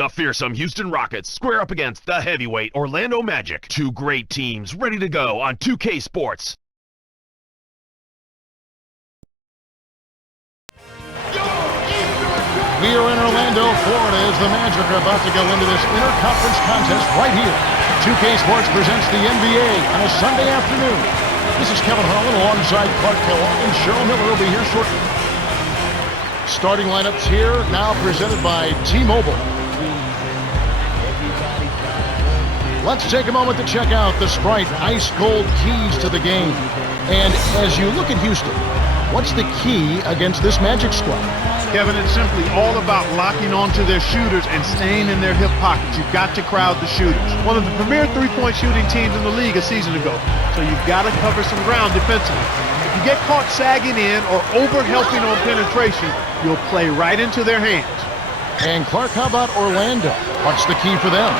The fearsome Houston Rockets square up against the heavyweight Orlando Magic. Two great teams ready to go on 2K Sports. We are in Orlando, Florida, as the Magic are about to go into this interconference contest right here. 2K Sports presents the NBA on a Sunday afternoon. This is Kevin Harlan alongside Clark Kellogg, and Cheryl Miller will be here shortly. Starting lineups here, now presented by T-Mobile. Let's take a moment to check out the Sprite ice-cold keys to the game. And as you look at Houston, what's the key against this Magic squad? Kevin, it's simply all about locking onto their shooters and staying in their hip pockets. You've got to crowd the shooters. One of the premier three-point shooting teams in the league a season ago. So you've got to cover some ground defensively. If you get caught sagging in or over-helping on penetration, you'll play right into their hands. And Clark, how about Orlando? What's the key for them?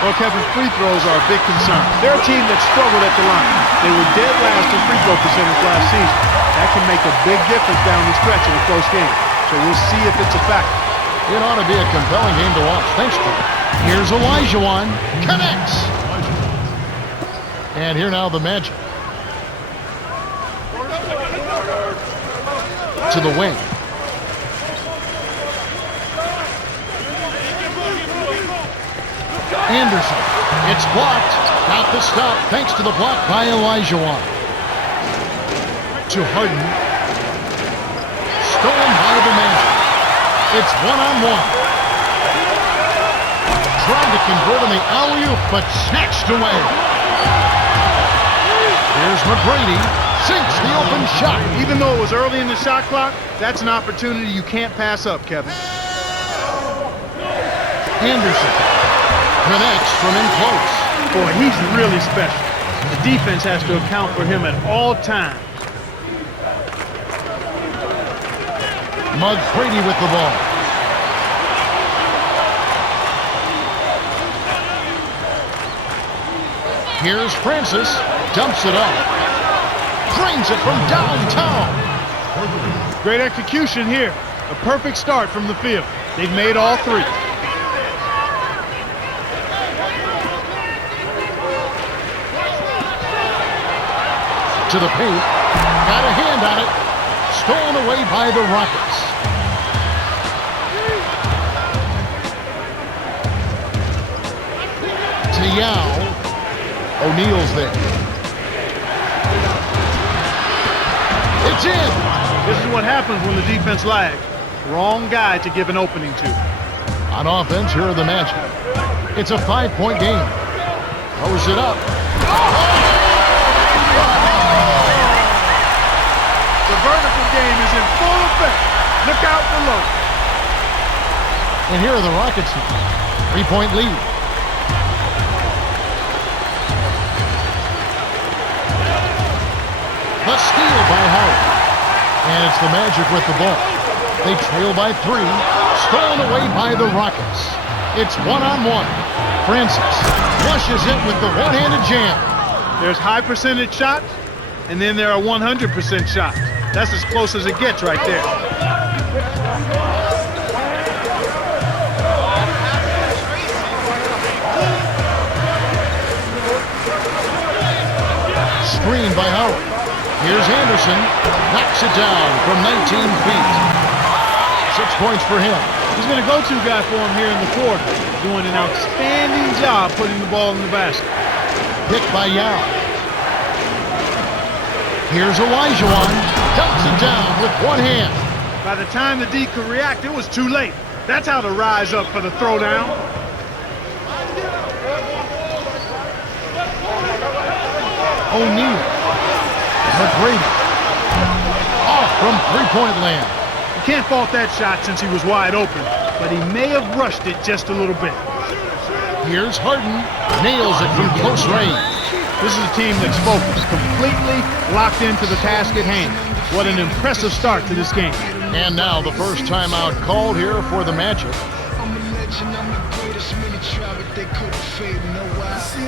Well, Kevin, free throws are a big concern. They're a team that struggled at the line. They were dead last in free throw percentage last season. That can make a big difference down the stretch in a close game. So we'll see if it's a factor. It ought to be a compelling game to watch. Thanks, Clark. Here's OLAJUWON. Connects. And here now the Magic. To the wing. Anderson. It's blocked. Got the stop thanks to the block by OLAJUWON. To Harden. Stolen by the Magic. It's one-on-one. Trying to convert on the alley-oop, but snatched away. Here's McGrady. Sinks the open shot. Even though it was early in the shot clock, that's an opportunity you can't pass up, Kevin. Anderson connects from in close. Boy, he's really special. The defense has to account for him at all times. McGrady with the ball. Here's Francis. Dumps it up. Drains it from downtown. Great execution here. A perfect start from the field. They've made all three. To the paint. Got a hand on it. Stolen away by the Rockets. To Yao. O'Neal's there. It's in. This is what happens when the defense lags. Wrong guy to give an opening to. On offense, here are the Magic. It's a 5-point game. Throws it up. The vertical game is in full effect. Look out below. And here are the Rockets. 3-point lead. The steal by Howard. And it's the Magic with the ball. They trail by 3. Stolen away by the Rockets. It's one-on-one. Francis flushes it with the one-handed jam. There's high percentage shots, and then there are 100% shots. That's as close as it gets right there. Screen by Howard. Here's Anderson. Knocks it down from 19 feet. 6 points for him. He's going to go-to guy for him here in the quarter. Doing an outstanding job putting the ball in the basket. Picked by Yao. Here's OLAJUWON. Dumps it down with one hand. By the time the D could react, it was too late. That's how to rise up for the throwdown. O'Neal. McGrady. Off from three-point land. You can't fault that shot since he was wide open, but he may have rushed it just a little bit. Here's Harden. Nails it from close range. This is a team that's focused, completely locked into the task at hand. What an impressive start to this game. And now the first timeout called here for the Magic. I'm a legend, I'm the greatest, many try, but they couldn't fade, know why? See,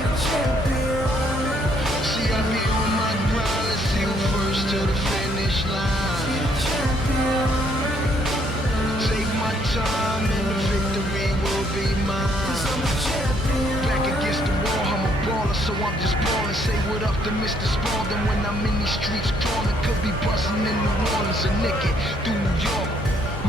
I be on my grind, let's see who first to the finish line. Take my time and the victory will be mine. Back against the wall, I'm a baller, so I'm just ballin'. Say what up to Mr. Spalding when I'm in these streets crawling. Could be bustin' in New Orleans or nicking through New York.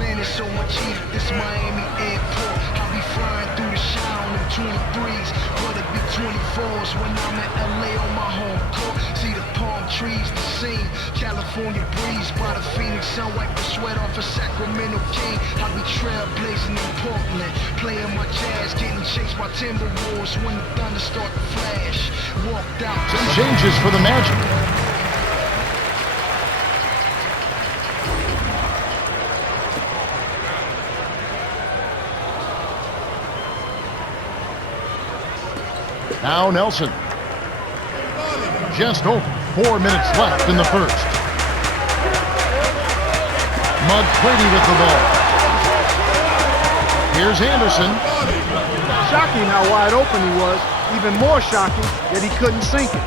Man, it's so much heat, this Miami airport. I'll be flying through the shine on them 23s, but it be 24s when I'm in LA on my home court. See the palm trees, the scene, California breeze by the Phoenix sun, wipe the sweat off a Sacramento King. I'll be trailblazing in Portland, playing my jazz, getting chased by Timberwolves when the thunder start to flash. Walked out. Some changes for the Magic. Now Nelson. Just over 4 minutes left in the first. McCready with the ball. Here's Anderson. Shocking how wide open he was. Even more shocking that he couldn't sink it.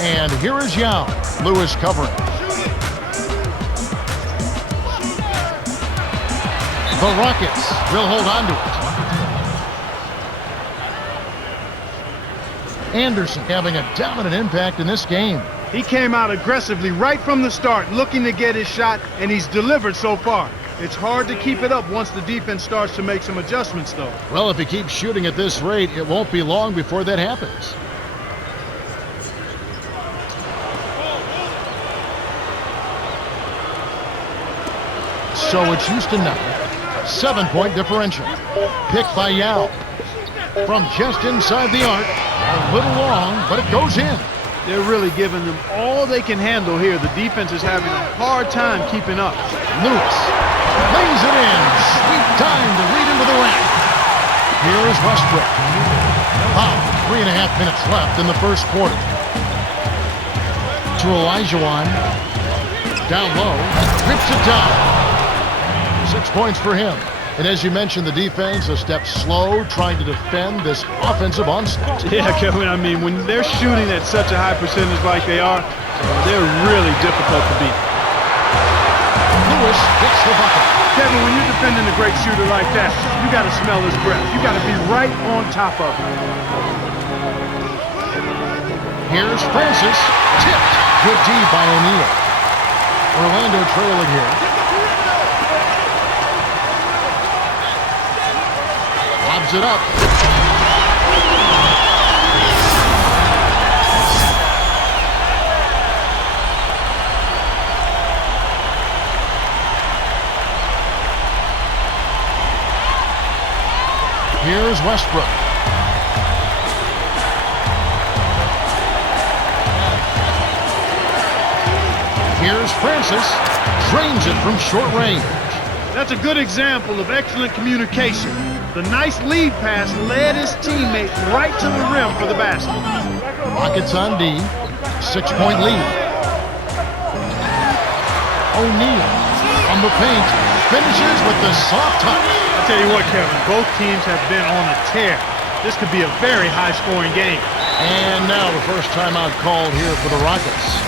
And here is Yao. Lewis covering. The Rockets will hold on to it. Anderson having a dominant impact in this game. He came out aggressively right from the start, looking to get his shot, and he's delivered so far. It's hard to keep it up once the defense starts to make some adjustments, though. Well, if he keeps shooting at this rate, it won't be long before that happens. So it's Houston now. 7-point differential. Picked by Yao. From just inside the arc. A little long, but it goes in. They're really giving them all they can handle here. The defense is having a hard time keeping up. Lewis lays it in. Sweet time to lead into the rack. Here is Westbrook. 3.5 minutes left in the first quarter. To OLAJUWON. Down low. Rips it down. 6 points for him. And as you mentioned, the defense a step slow, trying to defend this offensive onslaught. Yeah, Kevin, I mean, when they're shooting at such a high percentage like they are, they're really difficult to beat. Lewis gets the bucket. Kevin, when you're defending a great shooter like that, you got to smell his breath. You got to be right on top of him. Here's Francis. Tipped. Good D by O'Neal. Orlando trailing here. Lobs it up. Here's Westbrook. Here's Francis. Drains it from short range. That's a good example of excellent communication. The nice lead pass led his teammate right to the rim for the basket. Rockets on D. 6-point lead. O'Neal on the paint. Finishes with the soft touch. I'll tell you what, Kevin, both teams have been on a tear. This could be a very high-scoring game. And now the first timeout called here for the Rockets.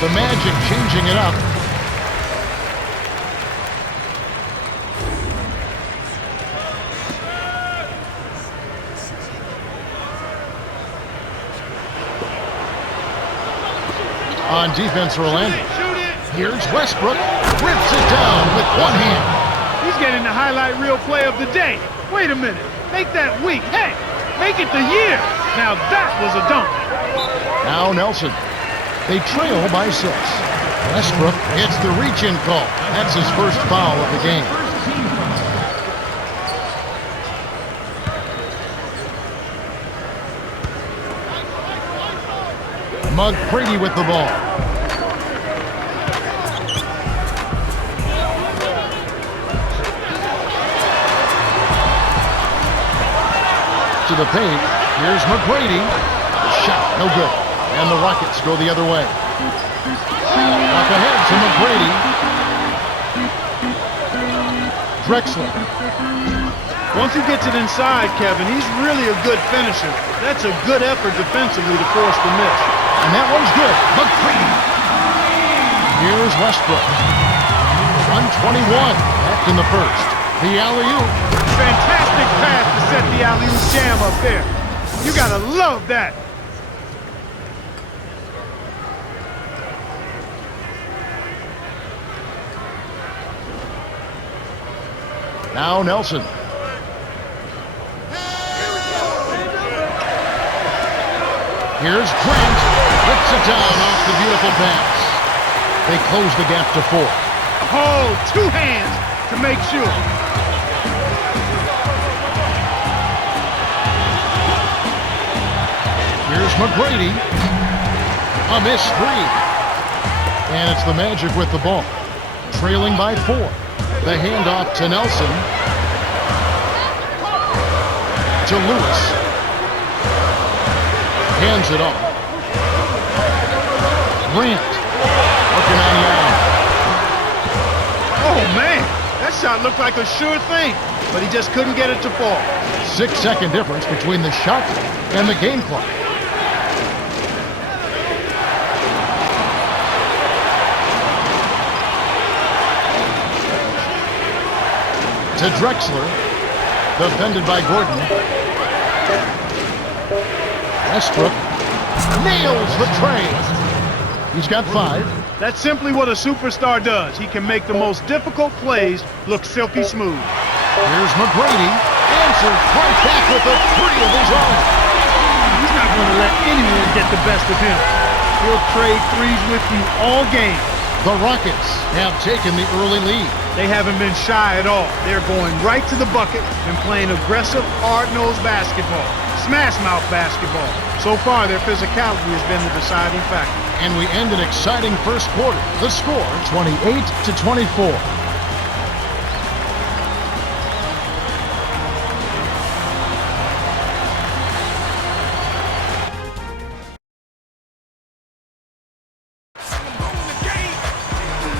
The Magic changing it up. On defense, Orlando. Here's Westbrook. Rips it down with one hand. He's He's getting the highlight reel play of the day. Wait a minute. Make that week. Hey, make it the year. Now that was a dunk. Now Nelson. They trail by 6. Westbrook gets the reach-in call. That's his first foul of the game. McGrady with the ball. To the paint. Here's McGrady. The shot, no good. And the Rockets go the other way. Up ahead to McGrady. Drexler. Once he gets it inside, Kevin, he's really a good finisher. That's a good effort defensively to force the miss. And that one's good. McGrady. Here's Westbrook. 121 left in the first. The alley-oop. Fantastic pass to set the alley-oop jam up there. You gotta love that. Now Nelson. Here's Grant. Puts it down off the beautiful pass. They close the gap to 4. Oh, 2 hands to make sure. Here's McGrady. A missed 3. And it's the Magic with the ball. Trailing by 4. The handoff to Nelson. To Lewis. Hands it off. Grant. Working on the alley. Oh, man. That shot looked like a sure thing, but he just couldn't get it to fall. 6-second difference between the shot and the game clock. To Drexler, defended by Gordon. Westbrook nails the tray. He's got 5. That's simply what a superstar does. He can make the most difficult plays look silky smooth. Here's McGrady. Answers right back with a 3 of his own. He's not going to let anyone get the best of him. He'll trade threes with you all game. The Rockets have taken the early lead. They haven't been shy at all. They're going right to the bucket and playing aggressive, hard-nosed basketball. Smash-mouth basketball. So far, their physicality has been the deciding factor. And we end an exciting first quarter. The score, 28-24.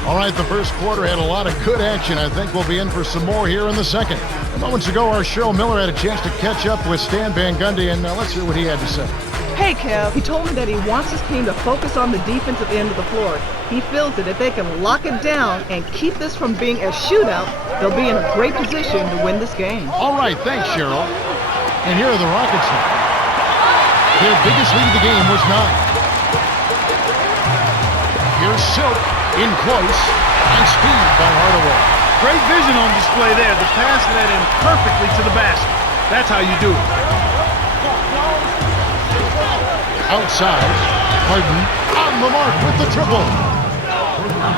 All right, the first quarter had a lot of good action. I think we'll be in for some more here in the second. Moments ago, our Cheryl Miller had a chance to catch up with Stan Van Gundy, and let's hear what he had to say. Hey, Kev, he told me that he wants his team to focus on the defensive end of the floor. He feels that if they can lock it down and keep this from being a shootout, they'll be in a great position to win this game. All right, thanks, Cheryl. And here are the Rockets now. Their biggest lead of the game was 9. Here's Silk in close, and speed by Hardaway. Great vision on display there. The pass led him perfectly to the basket. That's how you do it. Outside, Harden on the mark with the triple.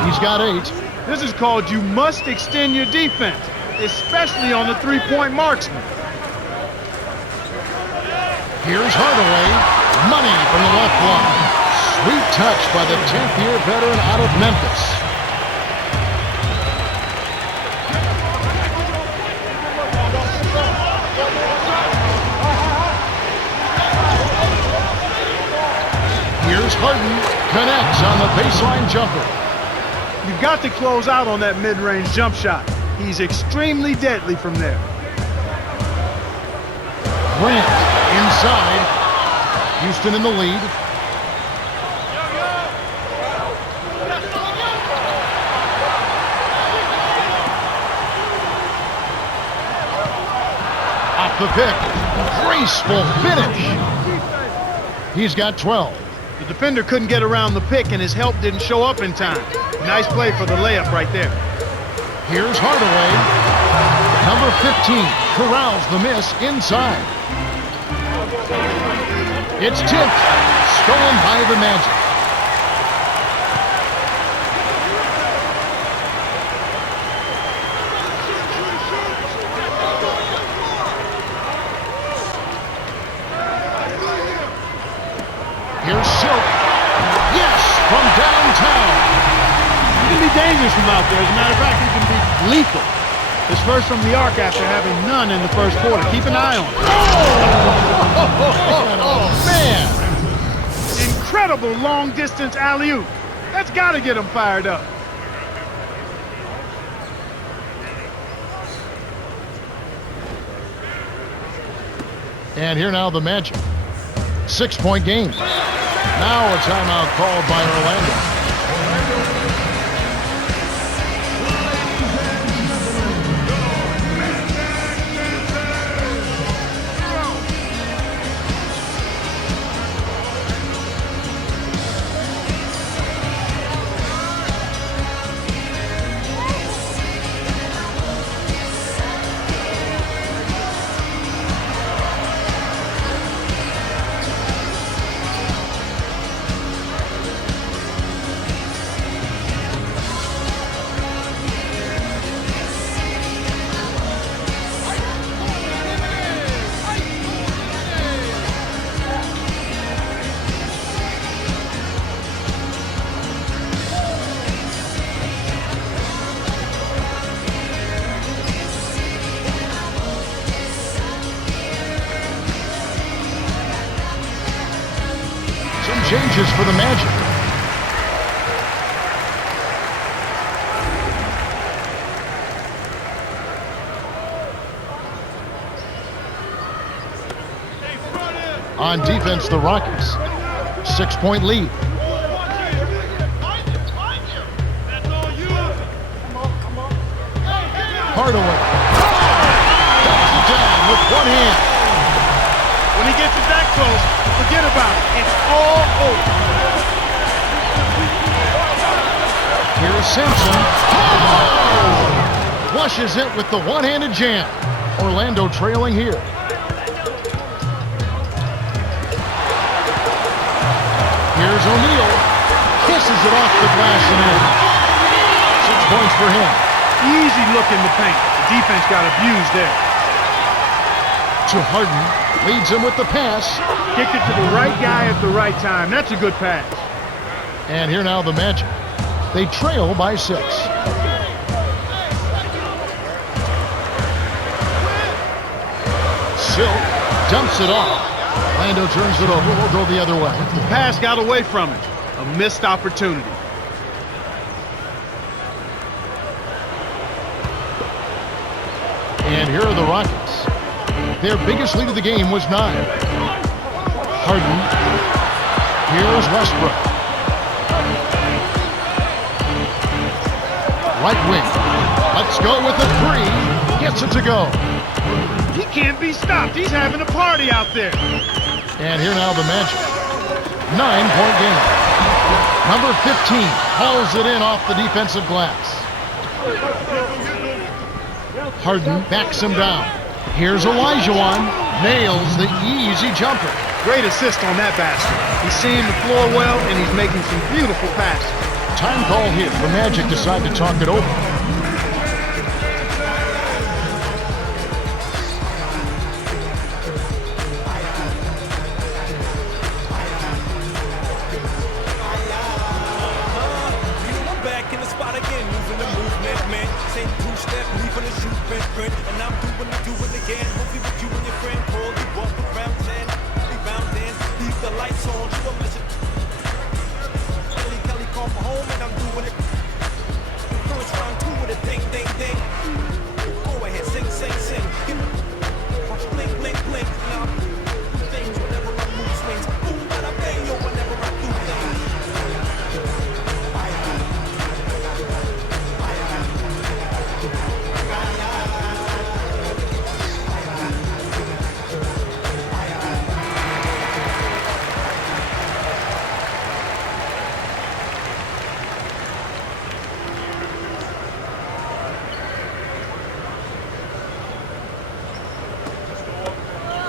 He's got 8. This is called you must extend your defense, especially on the three-point marksman. Here's Hardaway. Money from the left block. Sweet touch by the 10th-year veteran out of Memphis. Here's Harden. Connects on the baseline jumper. You've got to close out on that mid-range jump shot. He's extremely deadly from there. Grant inside. Houston in the lead. Off the pick. Graceful finish. He's got 12. The defender couldn't get around the pick, and his help didn't show up in time. Nice play for the layup right there. Here's Hardaway. Number 15 corrals the miss inside. It's tipped. Stolen by the Magic. Here's Silk. Yes, from downtown. He can be dangerous from out there. As a matter of fact, he can be lethal. His first from the arc after having none in the first quarter. Keep an eye on him. Oh, man. Incredible long-distance alley-oop. That's got to get him fired up. And here now the Magic. 6-point game. Now a timeout called by Orlando. Changes for the Magic. On defense, the Rockets. 6-point lead. Hardaway. Dumps it down with one hand. When he gets it that close, forget about it. It's all over. Here's Simpson. Oh! Flushes it with the one-handed jam. Orlando trailing here. Here's O'Neal. Kisses it off the glass and in. 6 points for him. Easy look in the paint. The defense got abused there. To Harden. Leads him with the pass. Kicked it to the right guy at the right time. That's a good pass. And here now the Magic. They trail by 6. Silk dumps it off. Orlando turns it over. We'll go the other way. The pass got away from him. A missed opportunity. And here are the Rockets. Their biggest lead of the game was 9. Harden. Here's Westbrook. Right wing. Let's go with a 3. Gets it to go. He can't be stopped. He's having a party out there. And here now the Magic. 9-point game. Number 15 hauls it in off the defensive glass. Harden backs him down. Here's OLAJUWON. Nails the easy jumper. Great assist on that basket. He's seeing the floor well, and he's making some beautiful passes. Time call here. The Magic decide to talk it over. Back in the spot again, moving the movement, man. Same 2-step, leaving the shoe print, and I'm doing it again. Hopefully with you and your friend, Paul, you walk around 10, rebound in, leave the lights on, you a mission. Kelly, call for home, and I'm doing it. First round 2 with a ding, ding, ding. Go ahead, sing, sing, sing. Watch blink, blink, blink. Now, do things whenever I move swings. Boom, bada bang, yo, whenever I do things.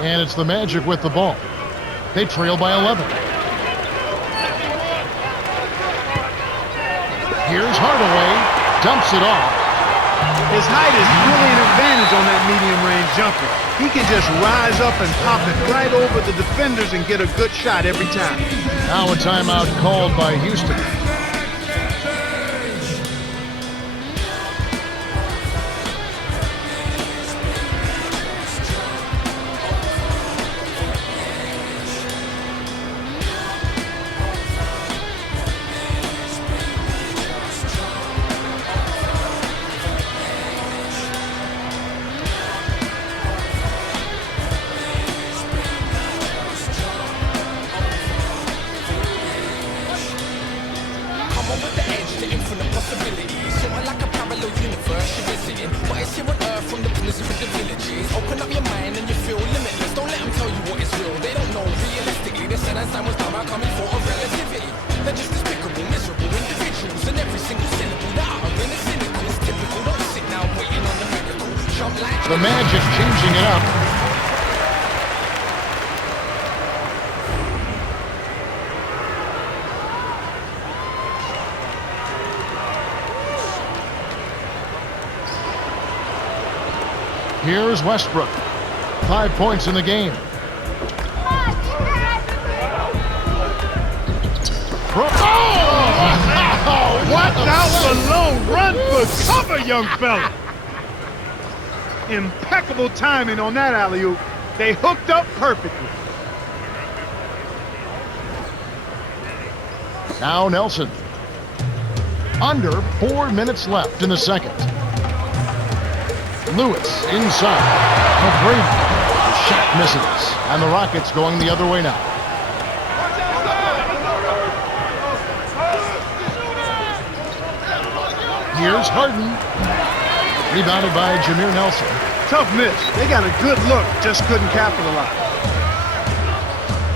And it's the Magic with the ball. They trail by 11. Here's Hardaway. Dumps it off. His height is really an advantage on that medium-range jumper. He can just rise up and pop it right over the defenders and get a good shot every time. Now a timeout called by Houston. The Magic changing it up. Here's Westbrook. 5 points in the game. What? Out below. Run for cover, young fella. Impeccable timing on that alley-oop. They hooked up perfectly. Now Nelson. Under 4 minutes left in the second. Lewis inside. Brady. The shot misses. And the Rockets going the other way now. Here's Harden. Rebounded by Jameer Nelson. Tough miss. They got a good look, just couldn't capitalize.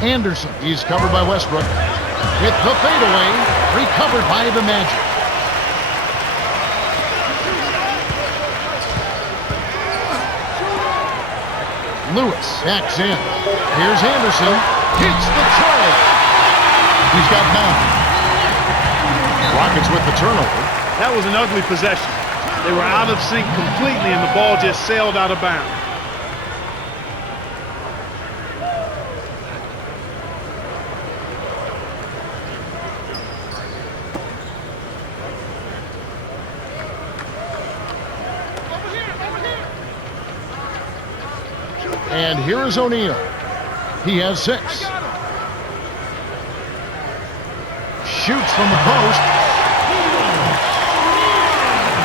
Anderson. He's covered by Westbrook. With the fadeaway. Recovered by the Magic. Lewis backs in. Here's Anderson. Hits the tray. He's got 9. Rockets with the turnover. That was an ugly possession. They were out of sync completely, and the ball just sailed out of bounds. And here is O'Neal. He has 6. Shoots from the post.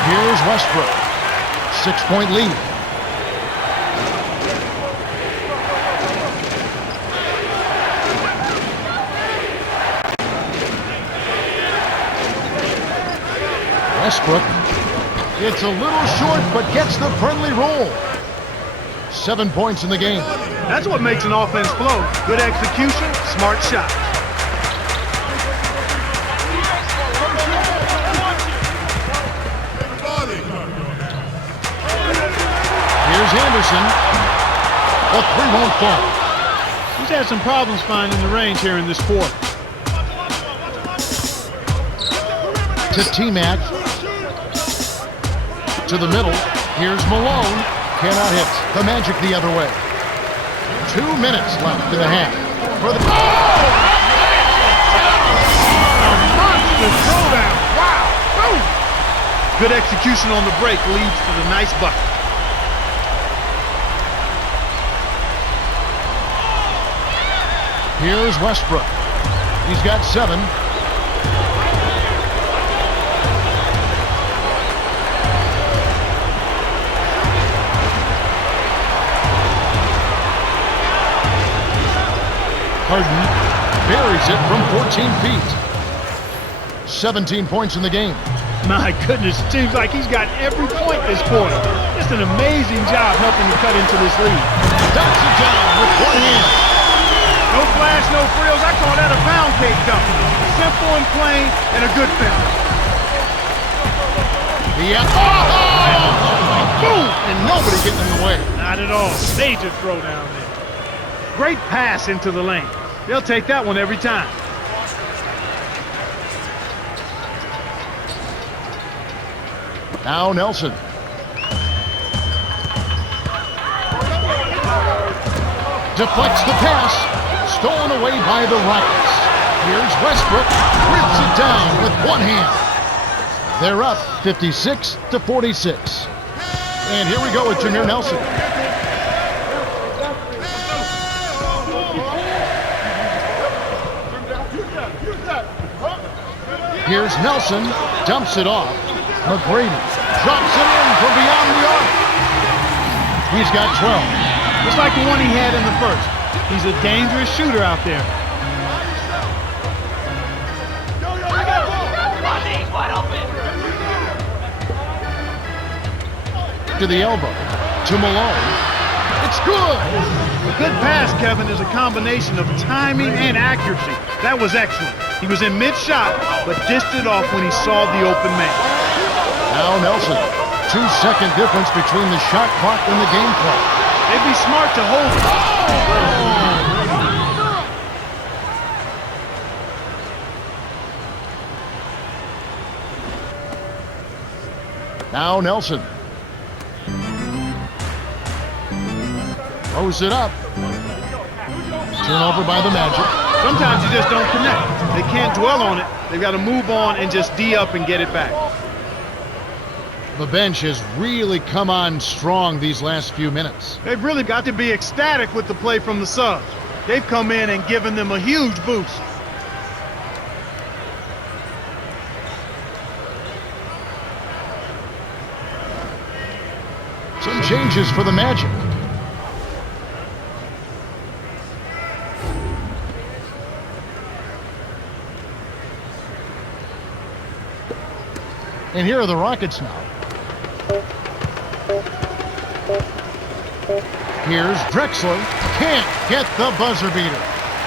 Here's Westbrook. 6-point lead. Westbrook. It's a little short, but gets the friendly roll. 7 points in the game. That's what makes an offense flow. Good execution, smart shot. Here's Anderson. The 3 won't fall. He's had some problems finding the range here in this quarter. To T-Mac. To the middle. Here's Malone. Cannot hit. The Magic the other way. 2 minutes left in the half. For the Monster throwdown. Wow. Boom. Good execution on the break leads to the nice bucket. Here's Westbrook. He's got 7. Harden buries it from 14 feet. 17 points in the game. My goodness, seems like he's got every point this quarter. Just an amazing job helping to cut into this lead. Dunks it down with 1 hand. No flash, no frills. I call that a pound cake dunk. Simple and plain and a good finish. Boom! And nobody getting in the way. Not at all. Major throw down there. Great pass into the lane. They'll take that one every time. Now Nelson. Deflects the pass. Stolen away by the Rockets. Here's Westbrook. Rips it down with one hand. They're up 56-46. And here we go with Jameer Nelson. Here's Nelson. Dumps it off. McGrady drops it in from beyond the arc. He's got 12. Just like the one he had in the first. He's a dangerous shooter out there. To the elbow. To Malone. It's good. A good pass, Kevin, is a combination of timing and accuracy. That was excellent. He was in mid-shot, but dished it off when he saw the open man. Now Nelson. 2-second difference between the shot clock and the game clock. They'd be smart to hold it. Now Nelson. Throws it up. Turnover by the Magic. Sometimes you just don't connect. They can't dwell on it. They've got to move on and just D up and get it back. The bench has really come on strong these last few minutes. They've really got to be ecstatic with the play from the subs. They've come in and given them a huge boost. Some changes for the Magic. And here are the Rockets now. Here's Drexler. Can't get the buzzer beater.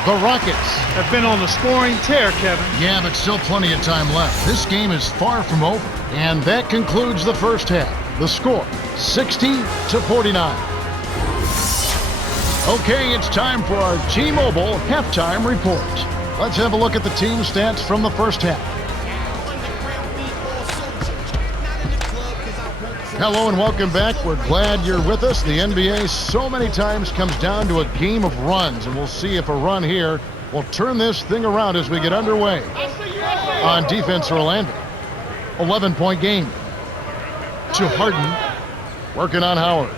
The Rockets have been on a scoring tear, Kevin. Yeah, but still plenty of time left. This game is far from over. And that concludes the first half. The score, 60-49. Okay, it's time for our T-Mobile halftime report. Let's have a look at the team stats from the first half. Hello and welcome back. We're glad you're with us. The NBA so many times comes down to a game of runs, and we'll see if a run here will turn this thing around as we get underway. On defense for Orlando, 11-point game. To Harden, working on Howard.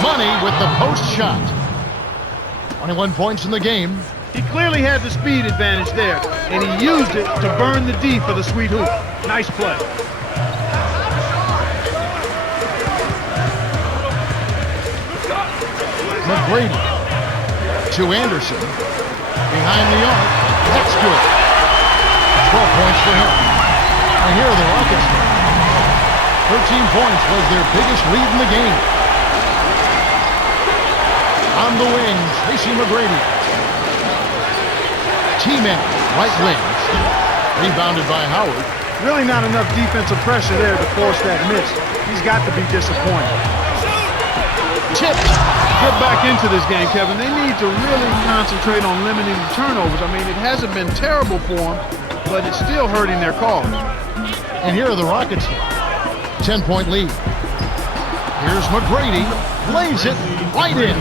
Money with the post shot. 21 points in the game. He clearly had the speed advantage there, and he used it to burn the D for the sweet hoop. Nice play. McGrady to Anderson. Behind the arc. That's good. 12 points for him. And here are the Rockets. 13 points was their biggest lead in the game. On the wing, Tracy McGrady. T-Man, right wing. Rebounded by Howard. Really not enough defensive pressure there to force that miss. He's got to be disappointed. Tipped. Get back into this game, Kevin. They need to really concentrate on limiting the turnovers. I mean, it hasn't been terrible for them, but it's still hurting their cause. And here are the Rockets. 10-point lead. Here's McGrady. Lays it right in.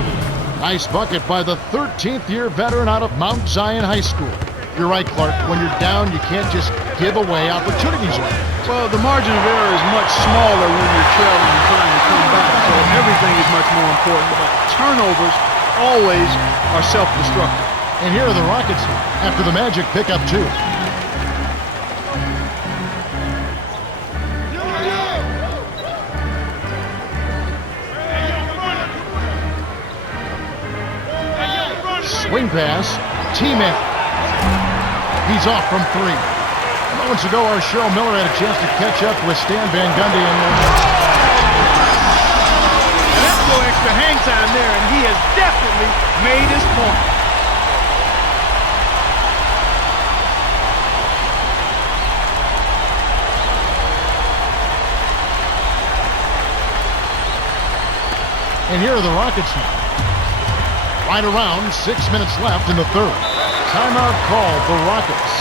Nice bucket by the 13th-year veteran out of Mount Zion High School. You're right, Clark. When you're down, you can't just give away opportunities like that. Well, the margin of error is much smaller when you're trailing and trying to come back, so everything is much more important. But turnovers always are self-destructive. And here are the Rockets after the Magic pick up 2. Swing pass, T-Man. He's off from 3. Moments ago, our Cheryl Miller had a chance to catch up with Stan Van Gundy. And that's no extra hang time there, and he has definitely made his point. And here are the Rockets now. Right around 6 minutes left in the third. Timeout called the Rockets.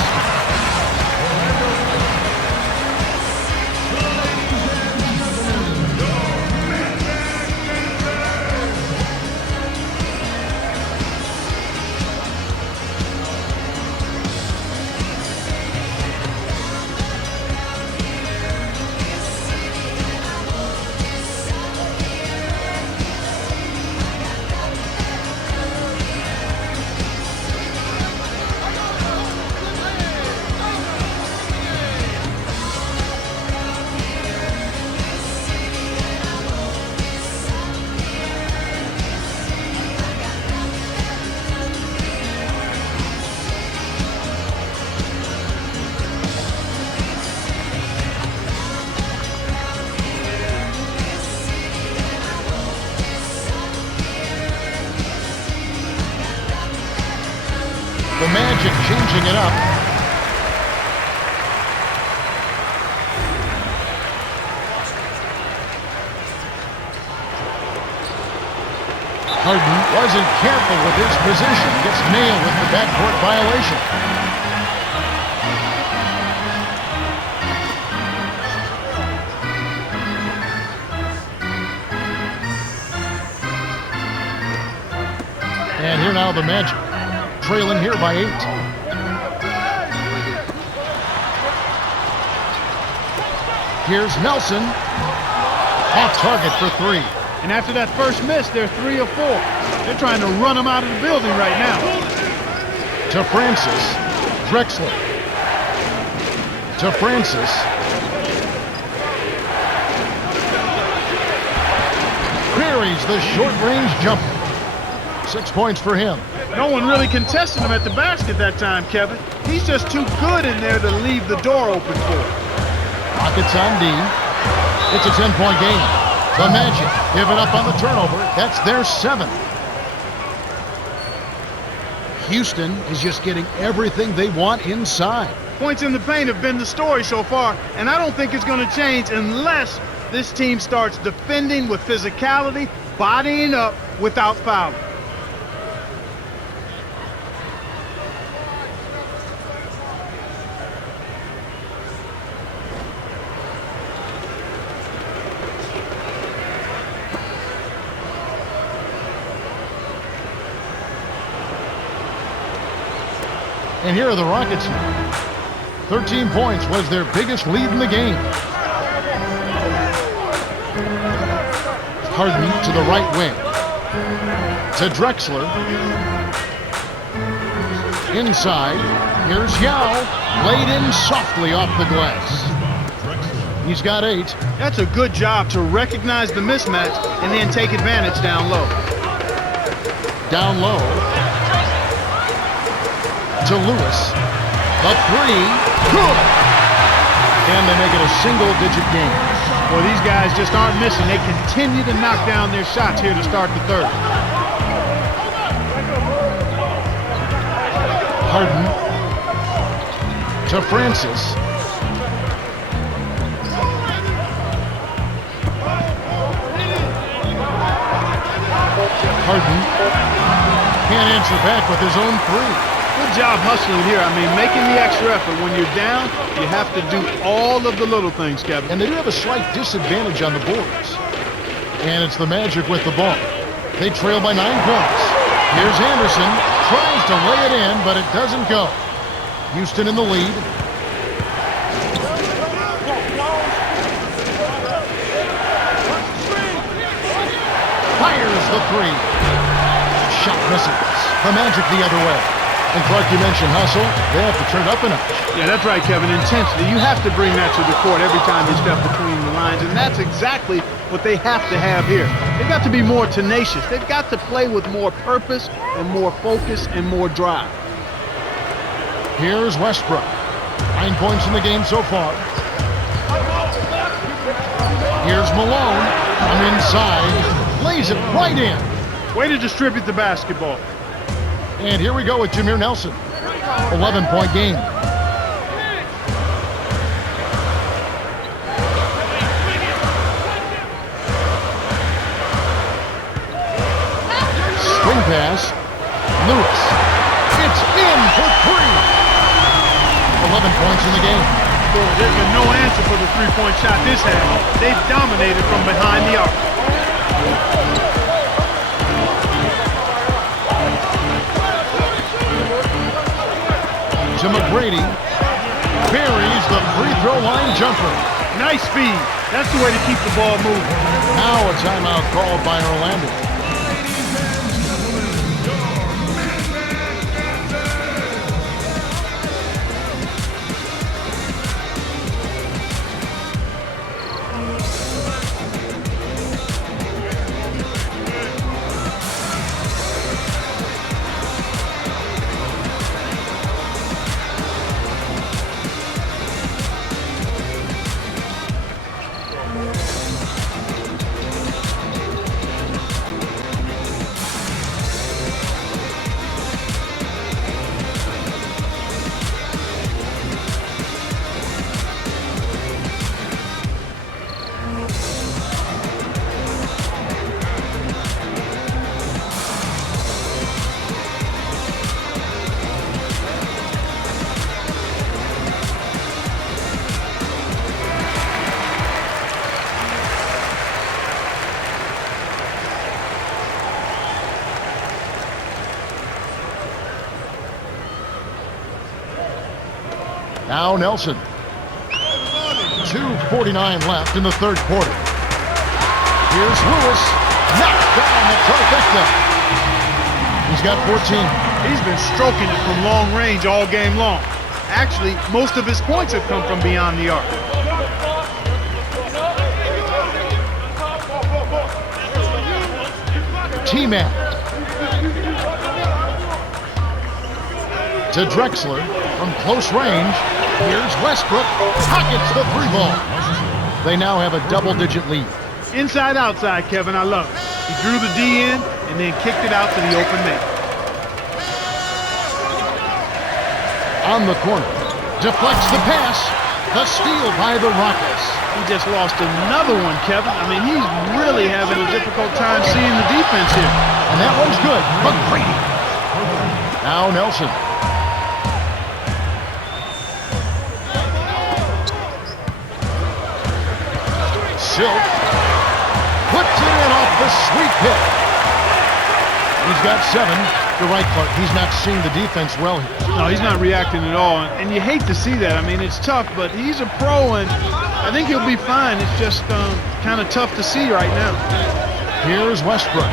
The Magic changing it up. Harden wasn't careful with his position. Gets nailed with the backcourt violation. And here now the Magic. Trailing here by 8. Here's Nelson. Off target for 3. And after that first miss, they're 3 or 4. They're trying to run them out of the building right now. To Francis. Drexler. To Francis. Buries the short-range jumper. 6 points for him. No one really contested him at the basket that time, Kevin. He's just too good in there to leave the door open for him. Rockets on D. It's a 10-point game. The Magic give it up on the turnover. That's their 7th. Houston is just getting everything they want inside. Points in the paint have been the story so far, and I don't think it's going to change unless this team starts defending with physicality, bodying up without fouling. And here are the Rockets. 13 points was their biggest lead in the game. Harden to the right wing. To Drexler. Inside. Here's Yao. Laid in softly off the glass. He's got 8. That's a good job to recognize the mismatch and then take advantage down low. Down low. To Lewis. The 3. Good. And they make it a single-digit game. Well, these guys just aren't missing. They continue to knock down their shots here to start the third. Harden. To Francis. Harden can't answer back with his own 3. Good job hustling here. I mean, making the extra effort. When you're down, you have to do all of the little things, Kevin. And they do have a slight disadvantage on the boards. And it's the Magic with the ball. They trail by 9 points. Here's Anderson. Tries to lay it in, but it doesn't go. Houston in the lead. Fires the 3. Shot misses. The Magic the other way. And Clark, you mentioned hustle. They have to turn it up a notch. Yeah, that's right, Kevin. Intensity. You have to bring that to the court every time you step between the lines, and that's exactly what they have to have here. They've got to be more tenacious. They've got to play with more purpose and more focus and more drive. Here's Westbrook. 9 points in the game so far. Here's Malone. From inside. Lays it right in. Way to distribute the basketball. And here we go with Jameer Nelson. 11-point game. 11 points in the game. Boy, there's been no answer for the three-point shot this half. They've dominated from behind the arc. To McGrady. Buries the free throw line jumper. Nice speed. That's the way to keep the ball moving. Now a timeout called by Orlando. Now Nelson. 2:49 left in the third quarter. Here's Lewis. Knocked down the trifecta. He's got 14. He's been stroking it from long range all game long. Actually, most of his points have come from beyond the arc. T-Man. To Drexler from close range. Here's Westbrook. Pockets the three ball. They now have a double-digit lead. Inside, outside, Kevin. I love it. He drew the D in and then kicked it out to the open man. On the corner. Deflects the pass. The steal by the Rockets. He just lost another one, Kevin. I mean, he's really having a difficult time seeing the defense here. And that one's good. McGrady. Now Nelson. Silk puts it in off the sweep hit. He's got 7. You're right, Clark. He's not seeing the defense well here. No, he's not reacting at all. And you hate to see that. I mean, it's tough, but he's a pro, and I think he'll be fine. It's just kind of tough to see right now. Here's Westbrook.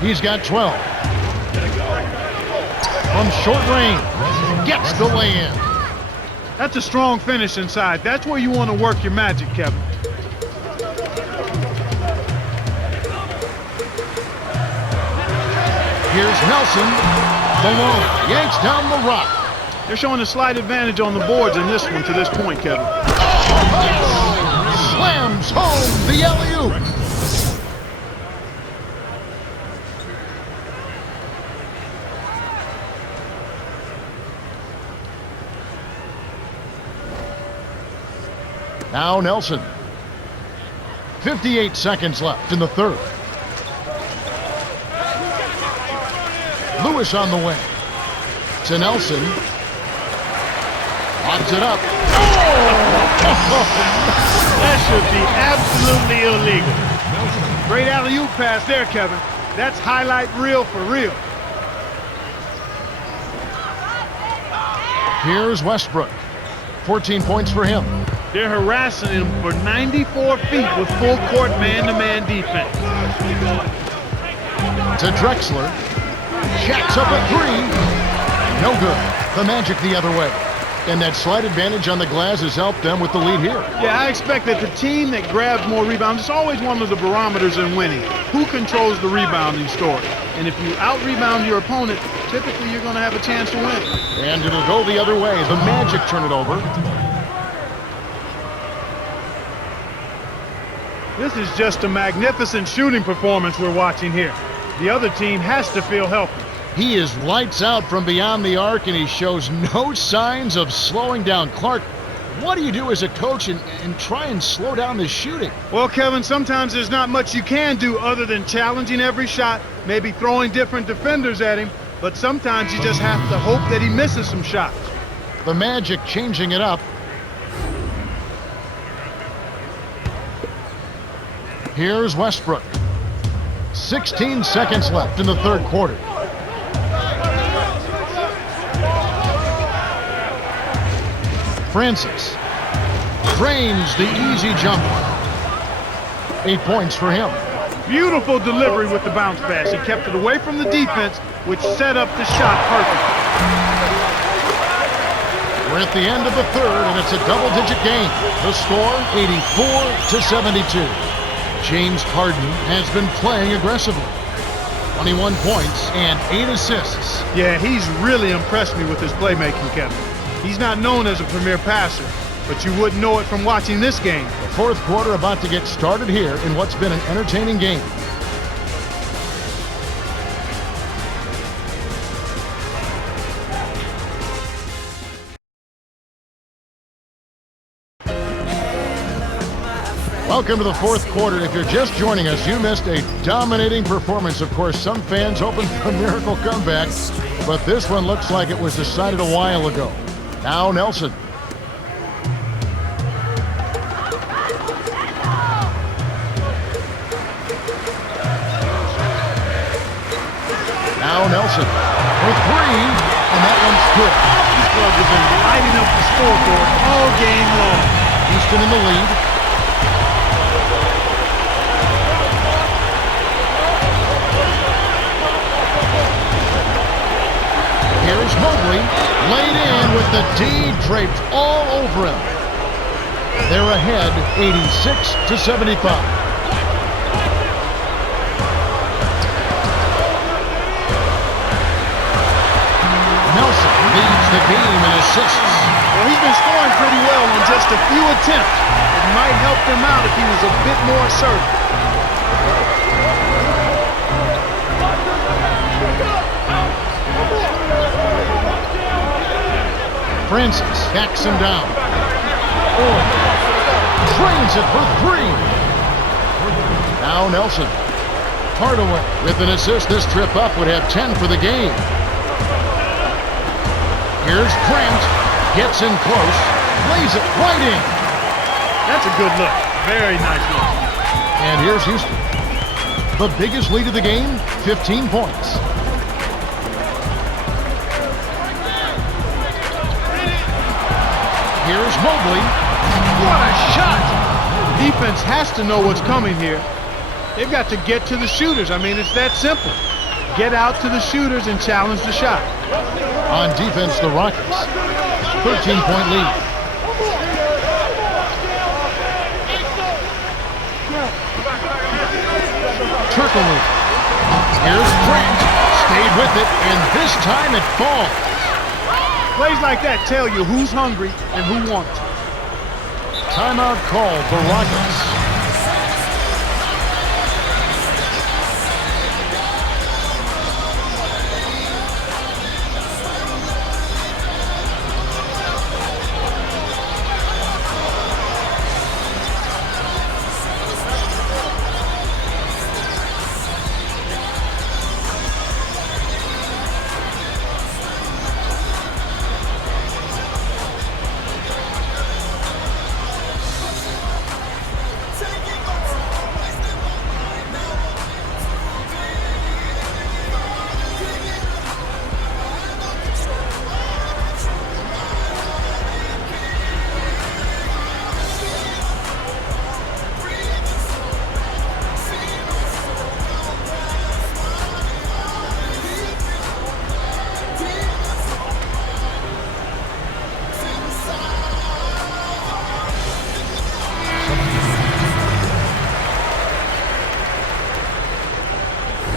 He's got 12. From short range. Gets the lay-in. That's a strong finish inside. That's where you want to work your magic, Kevin. Here's Nelson. Malone yanks down the rock. They're showing a slight advantage on the boards in this one to this point, Kevin. Slams home the alley-oop. Now Nelson. 58 seconds left in the third. Lewis on the wing. To Nelson. Lobs it up. That should be absolutely illegal. Great alley-oop pass there, Kevin. That's highlight reel for real. Here's Westbrook. 14 points for him. They're harassing him for 94 feet with full court man-to-man defense. To Drexler. Jacks up a 3. No good. The Magic the other way. And that slight advantage on the glass has helped them with the lead here. Yeah, I expect that the team that grabs more rebounds, it's always one of the barometers in winning. Who controls the rebounding story? And if you out-rebound your opponent, typically you're going to have a chance to win. And it'll go the other way. The Magic turn it over. This is just a magnificent shooting performance we're watching here. The other team has to feel healthy. He is lights out from beyond the arc, and he shows no signs of slowing down. Clark, what do you do as a coach and try and slow down the shooting? Well, Kevin, sometimes there's not much you can do other than challenging every shot, maybe throwing different defenders at him, but sometimes you just have to hope that he misses some shots. The Magic changing it up. Here's Westbrook. 16 seconds left in the third quarter. Francis drains the easy jumper. 8 points for him. Beautiful delivery with the bounce pass. He kept it away from the defense, which set up the shot perfectly. We're at the end of the third, and it's a double-digit game. The score, 84-72. James Harden has been playing aggressively. 21 points and 8 assists. Yeah, he's really impressed me with his playmaking, Kevin. He's not known as a premier passer, but you wouldn't know it from watching this game. The fourth quarter about to get started here in what's been an entertaining game. Welcome to the fourth quarter. If you're just joining us, you missed a dominating performance. Of course, some fans hoping for a miracle comeback, but this one looks like it was decided a while ago. Now Nelson. Now Nelson for three, and that one's good. These clubs have been lighting up the scoreboard all game long. Houston in the lead. Here's Mobley, laid in with the D draped all over him. They're ahead 86-75. Nelson leads the game in assists. Well, he's been scoring pretty well on just a few attempts. It might help them out if he was a bit more assertive. Francis backs him down. Drains it for three. Now Nelson. Hardaway with an assist. This trip up would have 10 for the game. Here's Grant. Gets in close. Lays it right in. That's a good look. Very nice look. And here's Houston. The biggest lead of the game, 15 points. Here's Mobley. What a shot! The defense has to know what's coming here. They've got to get to the shooters. I mean, it's that simple. Get out to the shooters and challenge the shot. On defense, the Rockets. 13-point lead. Turkoglu. Here's Grant. Stayed with it, and this time it falls. Plays like that tell you who's hungry and who wants it. Timeout called for Rockets.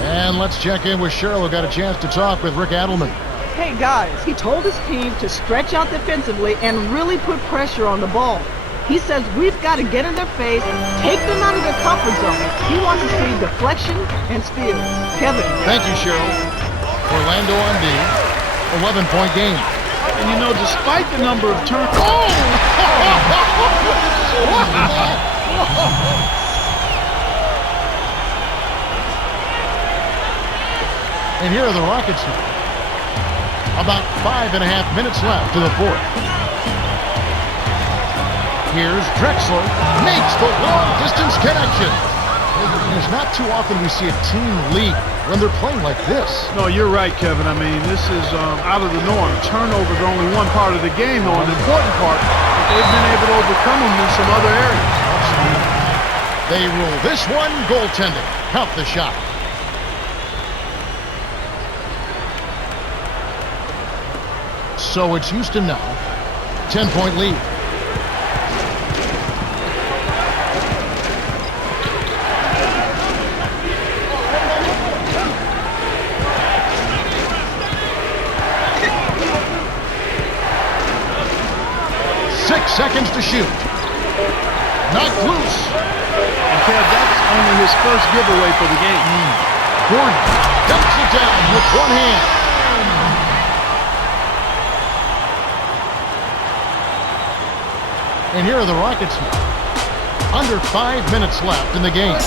And let's check in with Cheryl, who got a chance to talk with Rick Adelman. Hey guys, he told his team to stretch out defensively and really put pressure on the ball. He says we've got to get in their face, take them out of their comfort zone. He wants to see deflection and steals. Kevin. Thank you, Cheryl. Orlando on D, 11-point game. And you know, despite the number of turns... And here are the Rockets. About 5.5 minutes left to the fourth. Here's Drexler. Makes the long-distance connection. It's not too often we see a team lead when they're playing like this. No, you're right, Kevin. I mean, this is out of the norm. Turnovers are only one part of the game, though, an important part. But they've been able to overcome them in some other areas. They rule this one goaltending. Count the shot. So it's Houston now. 10-point lead. Seconds to shoot. Knocked loose. And Kev, that's only his first giveaway for the game. Gordon dumps it down with one hand. And here are the Rockets. Under 5 minutes left in the game.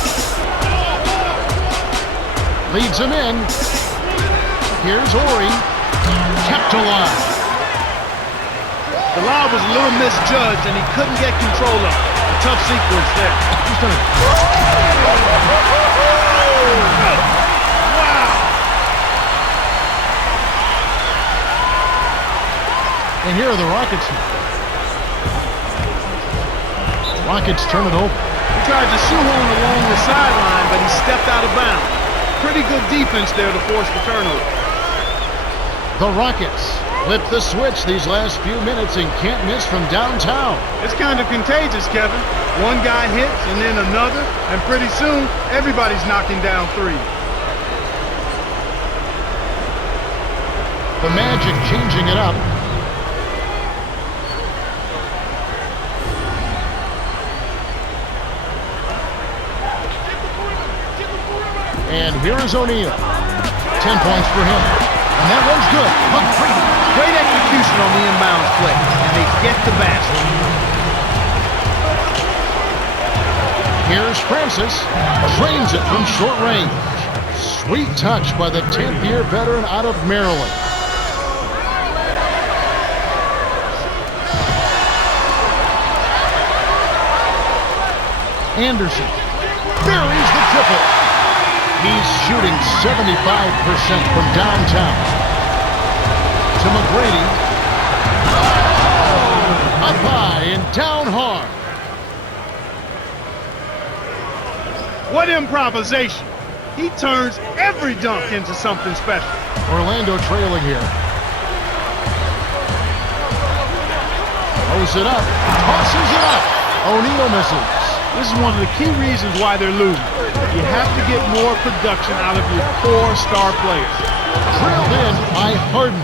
Leads him in. Here's Ori. Kept alive. The lob was a little misjudged, and he couldn't get control of it. A tough sequence there. He's done it. Wow! And here are the Rockets. Rockets turn it over. He tried to shoehorn along the sideline, but he stepped out of bounds. Pretty good defense there to force the turnover. The Rockets flip the switch these last few minutes and can't miss from downtown. It's kind of contagious, Kevin. One guy hits and then another, and pretty soon everybody's knocking down three. The Magic changing it up. And here is O'Neal. 10 points for him. And that one's good. McCready. Great execution on the inbounds play, and they get the basket. Here's Francis. Drains it from short range. Sweet touch by the 10th-year veteran out of Maryland. Anderson buries the triple. He's shooting 75% from downtown. To McGrady. Up high and down hard. What improvisation. He turns every dunk into something special. Orlando trailing here. Throws it up. Tosses it up. O'Neal misses. This is one of the key reasons why they're losing. You have to get more production out of your core star players. Drilled in by Harden.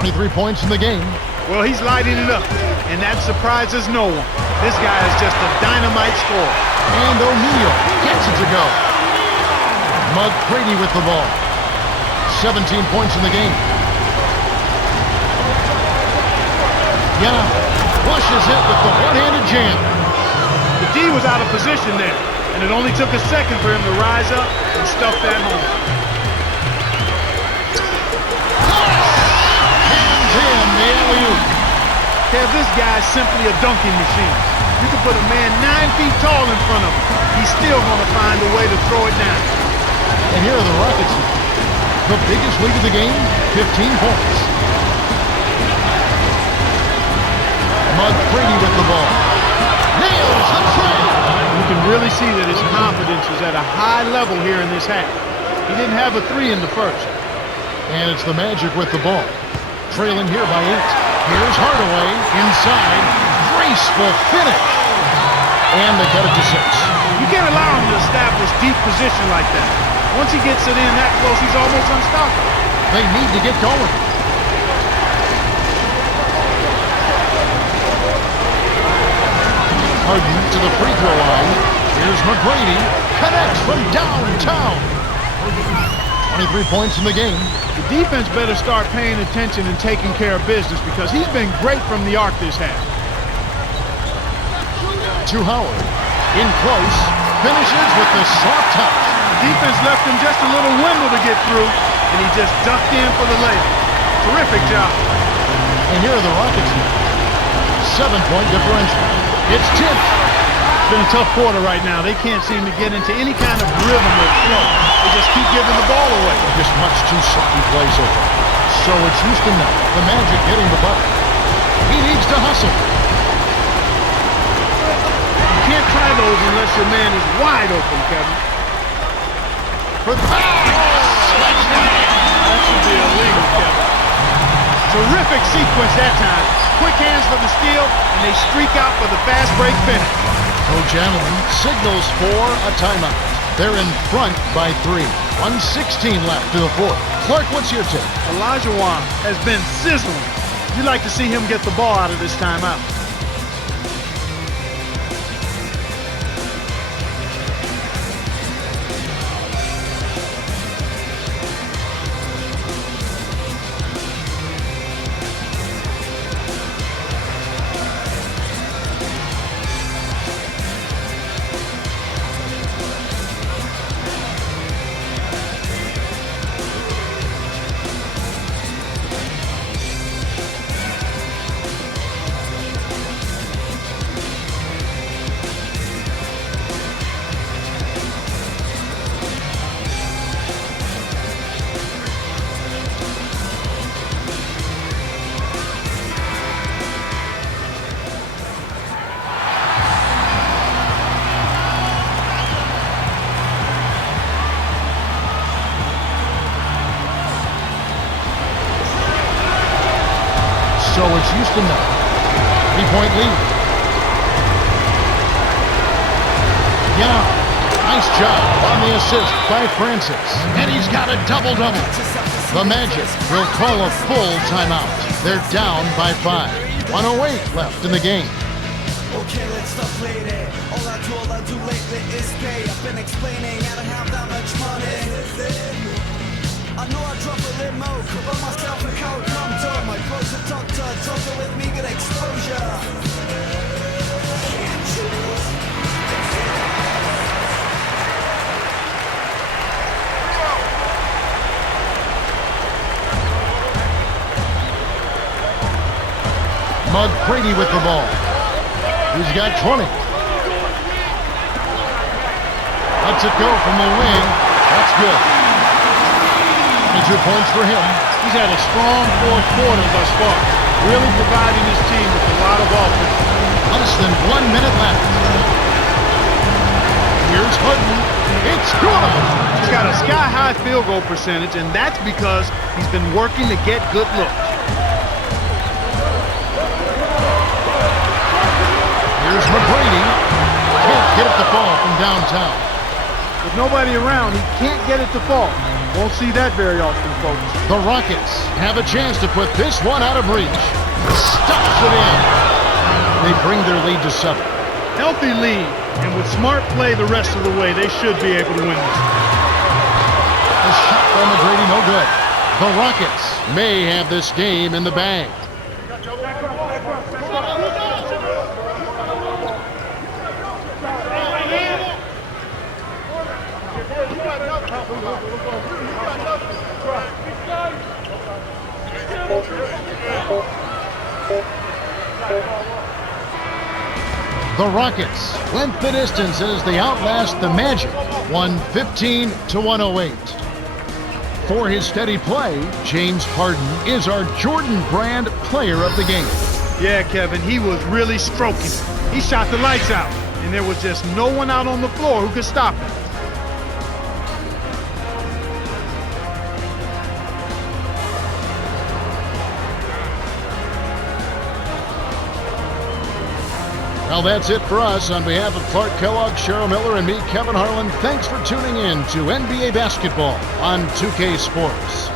23 points in the game. Well, he's lighting it up, and that surprises no one. This guy is just a dynamite scorer. And O'Neal gets it to go. McGrady with the ball. 17 points in the game. Yeah, flushes it with the one-handed jam. The D was out of position there, and it only took a second for him to rise up and stuff that home. Hands in the alley-oop. Kev, this guy's simply a dunking machine. You can put a man 9 feet tall in front of him. He's still going to find a way to throw it down. And here are the Rockets. The biggest lead of the game, 15 points. McGrady with the ball. Nails the tray. You can really see that his confidence is at a high level here in this half. He didn't have a 3 in the first. And it's the Magic with the ball. Trailing here by 8. Here's Hardaway inside. Graceful finish. And they cut it to 6. You can't allow him to establish deep position like that. Once he gets it in that close, he's almost unstoppable. They need to get going. Harden to the free throw line. Here's McGrady. Connects from downtown. 23 points in the game. The defense better start paying attention and taking care of business because he's been great from the arc this half. To Howard. In close. Finishes with the soft touch. Defense left him just a little window to get through. and he just ducked in for the layup. Terrific job. And here are the Rockets. 7-point differential. It's tipped. It's been a tough quarter right now. They can't seem to get into any kind of rhythm or flow. They just keep giving the ball away. Just much too sloppy play so far. So it's Houston now. The Magic getting the bucket. He needs to hustle. You can't try those unless your man is wide open, Kevin. For the That should be illegal, Kevin. Terrific sequence that time. Quick hands for the steal, and they streak out for the fast break finish. Coach Allen signals for a timeout. They're in front by 3. 1:16 left to the fourth. Clark, what's your take? OLAJUWON has been sizzling. You'd like to see him get the ball out of this timeout. So it's Houston now. 3-point lead. Yeah, nice job on the assist by Francis. And he's got a double-double. The Magic will call a full timeout. They're down by 5. 1:08 left in the game. Okay, let's stop playing. All I do lately is pay. I've been explaining I don't have that much money. I know I drop a limo, but myself a cold come to my closer doctor with me, get exposure. McGrady with the ball. He's got 20. Lets it go from the wing. That's good. 22 points for him. He's had a strong fourth quarter thus far, really providing his team with a lot of offense. Less than 1 minute left. Here's Harden. It's good. He's got a sky-high field goal percentage, and that's because he's been working to get good looks. Here's McGrady. Can't get it to fall from downtown. With nobody around, he can't get it to fall. Won't see that very often, folks. The Rockets have a chance to put this one out of reach. Stuffs it in. They bring their lead to 7. Healthy lead, and with smart play the rest of the way, they should be able to win this. The shot by McGrady, no good. The Rockets may have this game in the bag. The Rockets went the distance as they outlast the Magic, 115-108. For his steady play, James Harden is our Jordan Brand player of the game. Yeah, Kevin, he was really stroking it. He shot the lights out, and there was just no one out on the floor who could stop him. Well, that's it for us. On behalf of Clark Kellogg, Cheryl Miller, and me, Kevin Harlan, thanks for tuning in to NBA Basketball on 2K Sports.